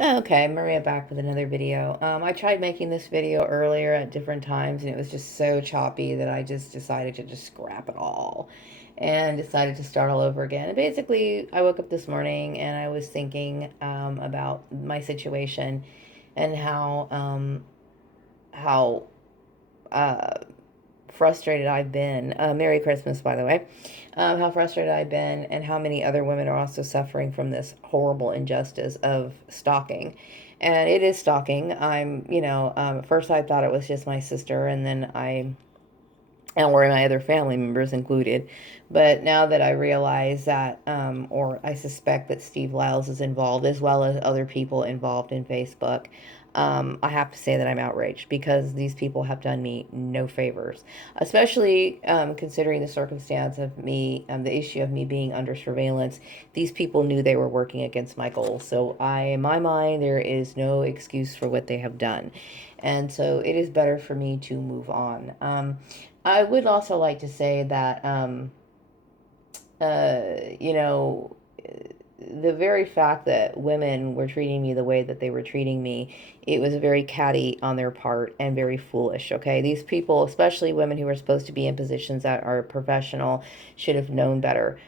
Okay, Maria back with another video. I tried making this video earlier at different times and it was just so choppy that I just decided to just scrap it all and decided to start all over again. And basically, I woke up this morning and I was thinking about my situation and how uh, frustrated I've been. Merry Christmas, by the way. How frustrated I've been, and how many other women are also suffering from this horrible injustice of stalking. And it is stalking. At first I thought it was just my sister, and then or my other family members included. But now that I realize that, or I suspect that Steve Lyles is involved, as well as other people involved in Facebook, I have to say that I'm outraged because these people have done me no favors, especially considering the circumstance of me, the issue of me being under surveillance. These people knew they were working against my goals. So in my mind, there is no excuse for what they have done. And so it is better for me to move on. I would also like to say that, uh, you know, the very fact that women were treating me the way that they were treating me, it was very catty on their part and very foolish. Okay, these people, especially women who are supposed to be in positions that are professional, should have known better.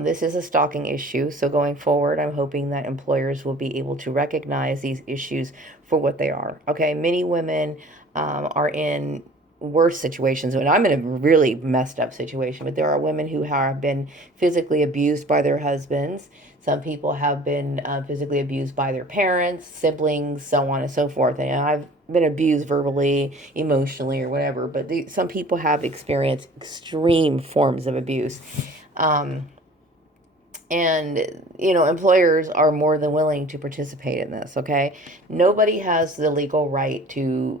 This is a stalking issue, so going forward, I'm hoping that employers will be able to recognize these issues for what they are. Okay, many women are in worse situations, and I'm in a really messed up situation, but there are women who have been physically abused by their husbands. Some people have been physically abused by their parents, siblings, so on and so forth. And I've been abused verbally, emotionally, or whatever, but some people have experienced extreme forms of abuse. Um, and employers are more than willing to participate in this. Okay, nobody has the legal right to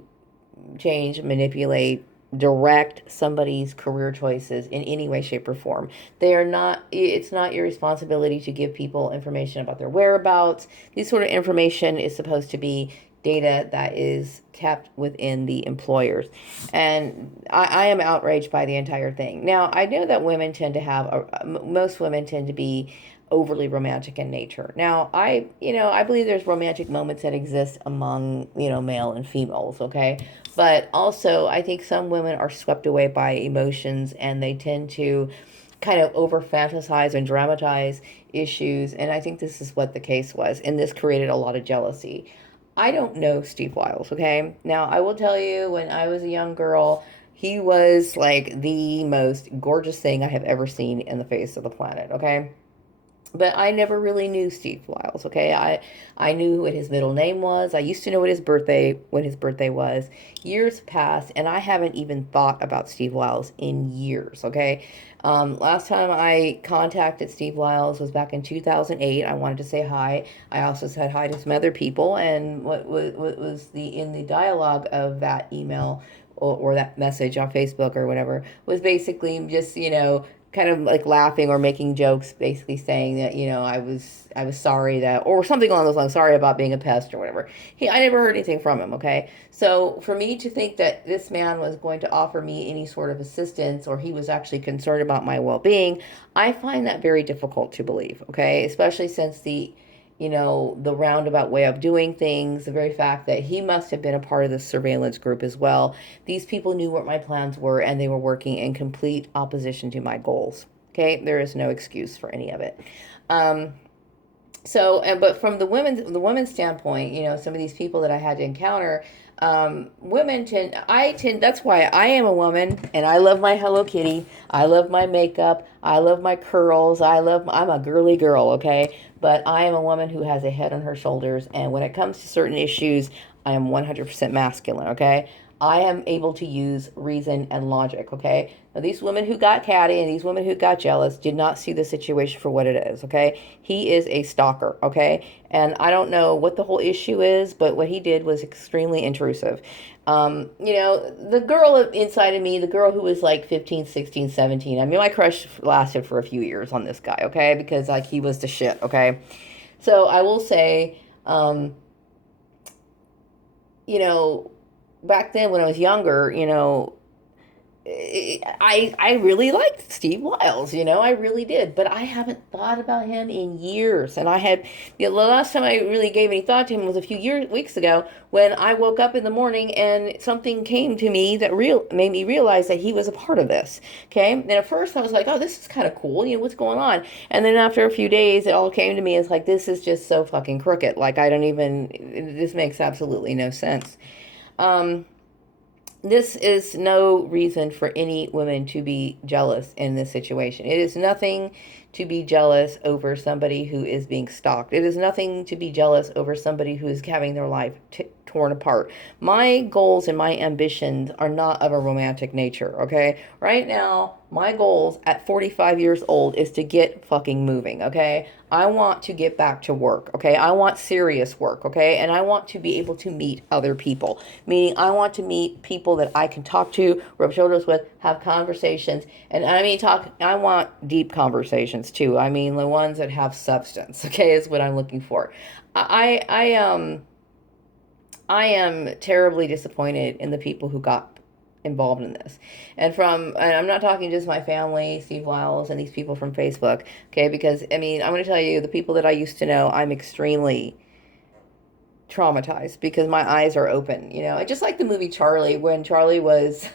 change, manipulate, direct somebody's career choices in any way, shape, or form. They are not, it's not your responsibility to give people information about their whereabouts. This sort of information is supposed to be data that is kept within the employers. And I am outraged by the entire thing. Now, I know that women tend to most women tend to be overly romantic in nature. Now, I believe there's romantic moments that exist among, male and females, okay? But also, I think some women are swept away by emotions and they tend to kind of over fantasize and dramatize issues. And I think this is what the case was. And this created a lot of jealousy. I don't know Steve Wiles, okay? Now, I will tell you, when I was a young girl, he was like the most gorgeous thing I have ever seen in the face of the planet, okay? But I never really knew Steve Wiles. Okay, I knew what his middle name was. I used to know what when his birthday was. Years passed, and I haven't even thought about Steve Wiles in years. Okay, last time I contacted Steve Wiles was back in 2008. I wanted to say hi. I also said hi to some other people, and what was the in the dialogue of that email or that message on Facebook or whatever was basically just kind of like laughing or making jokes, basically saying that I was sorry that, or something along those lines, sorry about being a pest or whatever. I never heard anything from him. Okay, so for me to think that this man was going to offer me any sort of assistance, or he was actually concerned about my well-being, I find that very difficult to believe. Okay, especially since the roundabout way of doing things, the very fact that he must have been a part of the surveillance group as well. These people knew what my plans were and they were working in complete opposition to my goals. Okay, there is no excuse for any of it. Um, but from the women's standpoint, some of these people that I had to encounter, that's why I am a woman and I love my Hello Kitty. I love my makeup. I love my curls. I'm a girly girl, okay? But I am a woman who has a head on her shoulders. And when it comes to certain issues, I am 100% masculine, okay? I am able to use reason and logic, okay? Now, these women who got catty and these women who got jealous did not see the situation for what it is, okay? He is a stalker, okay? And I don't know what the whole issue is, but what he did was extremely intrusive. The girl inside of me, the girl who was like 15, 16, 17, I mean, my crush lasted for a few years on this guy, okay? Because, like, he was the shit, okay? So I will say, you know, back then when I was younger, I really liked Steve Wiles, I really did, but I haven't thought about him in years. And I had, the last time I really gave any thought to him was a few weeks ago when I woke up in the morning and something came to me that made me realize that he was a part of this. Okay, and at first I was like, oh, this is kind of cool, what's going on? And then after a few days, it all came to me as like, this is just so fucking crooked. Like I don't even, this makes absolutely no sense. Um, this is no reason for any women to be jealous in this situation. It is nothing to be jealous over somebody who is being stalked. It is nothing to be jealous over somebody who is having their life torn apart. My goals and my ambitions are not of a romantic nature, okay? Right now, my goals at 45 years old is to get fucking moving, okay? I want to get back to work, okay? I want serious work, okay? And I want to be able to meet other people, meaning I want to meet people that I can talk to, rub shoulders with, have conversations. And I want deep conversations too. I mean, the ones that have substance, okay, is what I'm looking for. I am terribly disappointed in the people who got involved in this. And I'm not talking just my family, Steve Wiles, and these people from Facebook, okay? Because, I'm going to tell you, the people that I used to know, I'm extremely traumatized because my eyes are open, just like the movie Charlie, when Charlie was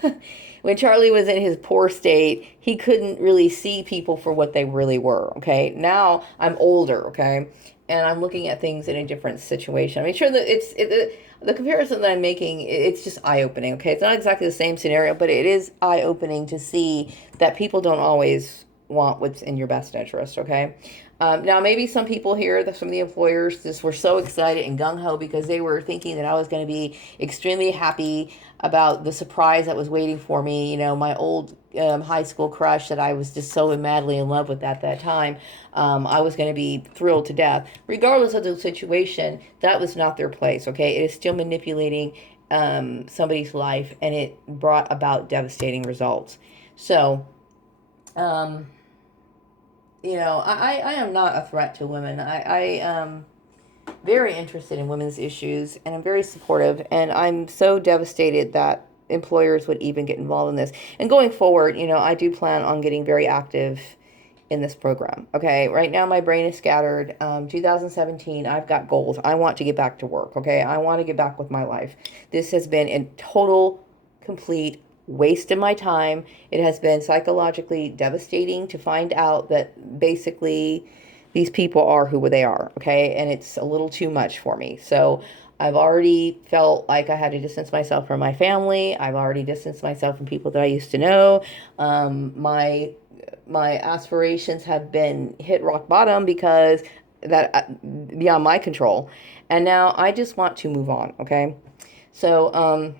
when Charlie was in his poor state, he couldn't really see people for what they really were. Okay, now I'm older, okay, and I'm looking at things in a different situation. Sure that the comparison that I'm making, it's just eye-opening. Okay, it's not exactly the same scenario, but it is eye-opening to see that people don't always want what's in your best interest. Okay. Now, maybe some people here, some of the employers, just were so excited and gung-ho because they were thinking that I was going to be extremely happy about the surprise that was waiting for me. My old high school crush that I was just so madly in love with at that time. I was going to be thrilled to death. Regardless of the situation, that was not their place, okay? It is still manipulating somebody's life, and it brought about devastating results. So, I am not a threat to women. I am very interested in women's issues, and I'm very supportive, and I'm so devastated that employers would even get involved in this. And going forward, I do plan on getting very active in this program. Okay, right now my brain is scattered. 2017, I've got goals. I want to get back to work. Okay, I want to get back with my life. This has been a total, complete waste of my time. It has been psychologically devastating to find out that basically these people are who they are, okay? And it's a little too much for me. So I've already felt like I had to distance myself from my family. I've already distanced myself from people that I used to know. My aspirations have been hit rock bottom because that beyond my control. And now I just want to move on, okay? So,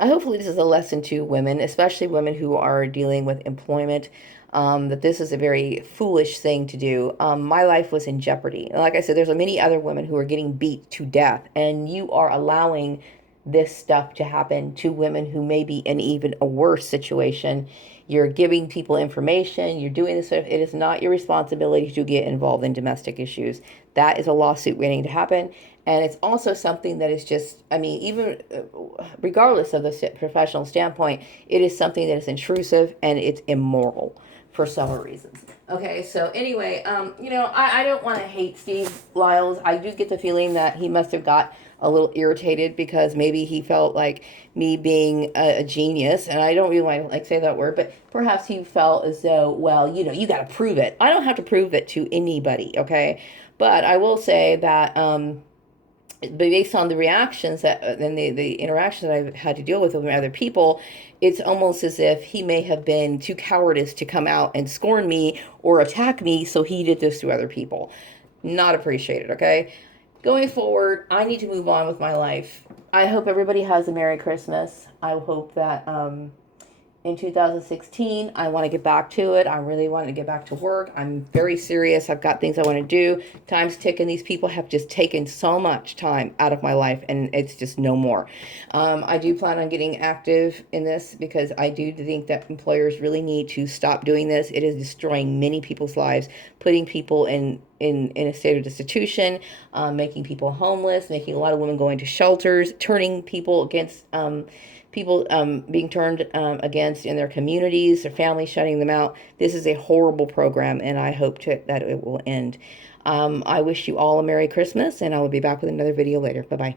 hopefully this is a lesson to women, especially women who are dealing with employment, that this is a very foolish thing to do. My life was in jeopardy. And like I said, there's many other women who are getting beat to death, and you are allowing this stuff to happen to women who may be in even a worse situation. You're giving people information. You're doing this stuff. It is not your responsibility to get involved in domestic issues. That is a lawsuit waiting to happen. And it's also something that is just, even regardless of the professional standpoint, it is something that is intrusive and it's immoral for several reasons. Okay, so anyway, I don't want to hate Steve Lyles. I do get the feeling that he must have got a little irritated because maybe he felt like me being a genius, and I don't really want to say that word, but perhaps he felt as though, well, you got to prove it. I don't have to prove it to anybody, okay? But I will say that based on the reactions and the interactions that I've had to deal with other people, it's almost as if he may have been too cowardice to come out and scorn me or attack me, so he did this to other people. Not appreciated, okay? Going forward, I need to move on with my life. I hope everybody has a Merry Christmas. I hope that in 2016, I want to get back to it. I really want to get back to work. I'm very serious. I've got things I want to do. Time's ticking. These people have just taken so much time out of my life, and it's just no more. I do plan on getting active in this because I do think that employers really need to stop doing this. It is destroying many people's lives, putting people in in a state of destitution, making people homeless, making a lot of women go into shelters, turning people against people being turned against in their communities, their families shutting them out. This is a horrible program, and I hope that it will end. I wish you all a Merry Christmas, and I will be back with another video later. Bye bye.